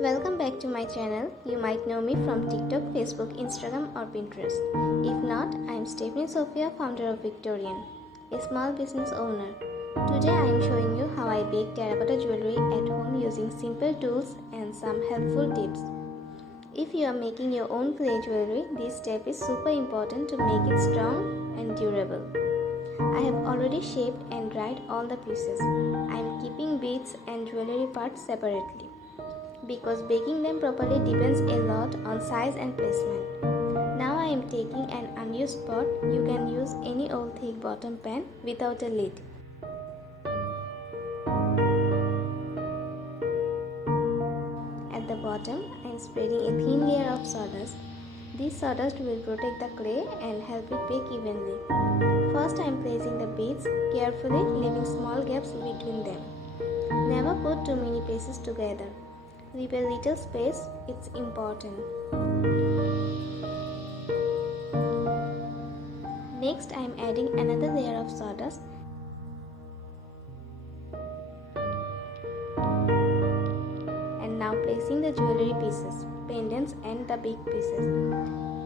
Welcome back to my channel. You might know me from TikTok, Facebook, Instagram or Pinterest. If not, I am Staphney Sofia, founder of Victorian, a small business owner. Today I am showing you how I bake terracotta jewelry at home using simple tools and some helpful tips. If you are making your own clay jewelry, this step is super important to make it strong and durable. I have already shaped and dried all the pieces. I am keeping beads and jewelry parts separately, because baking them properly depends a lot on size and placement. Now I am taking an unused pot. You can use any old thick bottom pan without a lid. At the bottom, I am spreading a thin layer of sawdust. This sawdust will protect the clay and help it bake evenly. First I am placing the beads carefully, leaving small gaps between them. Never put too many pieces together. Leave a little space, it's important. Next I am adding another layer of sawdust. And now placing the jewelry pieces, pendants and the big pieces.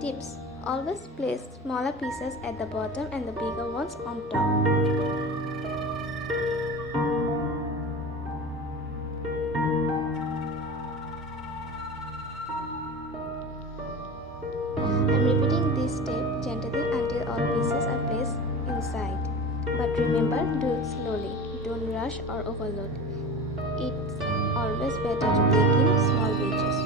Tips: always place smaller pieces at the bottom and the bigger ones on top. I'm repeating this step gently until all pieces are placed inside. But remember, do it slowly. Don't rush or overload. It's always better to take in small batches.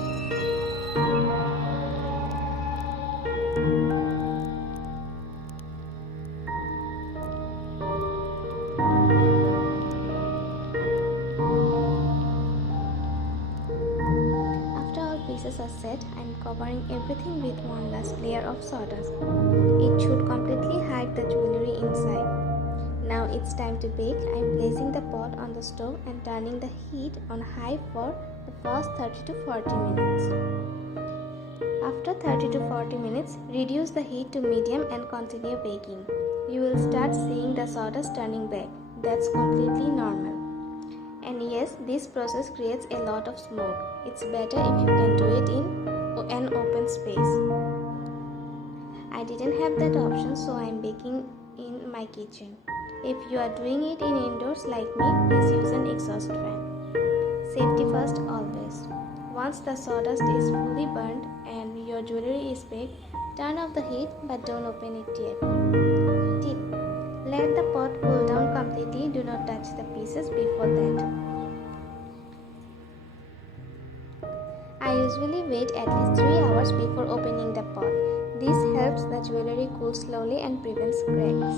After all pieces are set, I am covering everything with one last layer of sawdust. It should completely hide the jewelry inside. Now it's time to bake. I am placing the pot on the stove and turning the heat on high for the first 30 to 40 minutes. After 30 to 40 minutes, reduce the heat to medium and continue baking. You will start seeing the sawdust turning back. That's completely normal. And yes, this process creates a lot of smoke. It's better if you can do it in an open space. I didn't have that option, so I am baking in my kitchen. If you are doing it in indoors like me, please use an exhaust fan. Safety first always. Once the sawdust is fully burned and your jewelry is baked, turn off the heat but don't open it yet. Tip: let the pot cool down completely. Do not touch the pieces before that. I usually wait at least 3 hours before opening the pot. This helps the jewelry cool slowly and prevents cracks.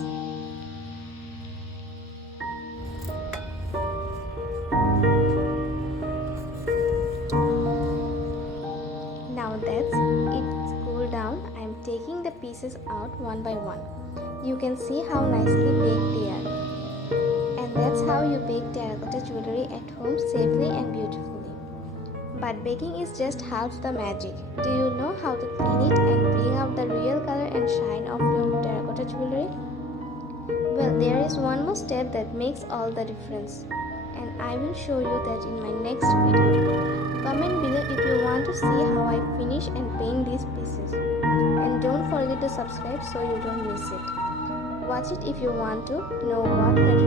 Now that's it's cooled down, I am taking the pieces out one by one. You can see how nicely baked they are. And that's how you bake terracotta jewelry at home safely and beautifully. But baking is just half the magic. Do you know how to clean it and bring out the real color and shine of your terracotta jewelry? Well, there is one more step that makes all the difference, and I will show you that in my next video. Comment below if you want to see how I finish and paint these pieces. And don't forget to subscribe so you don't miss it. Watch it if you want to know what the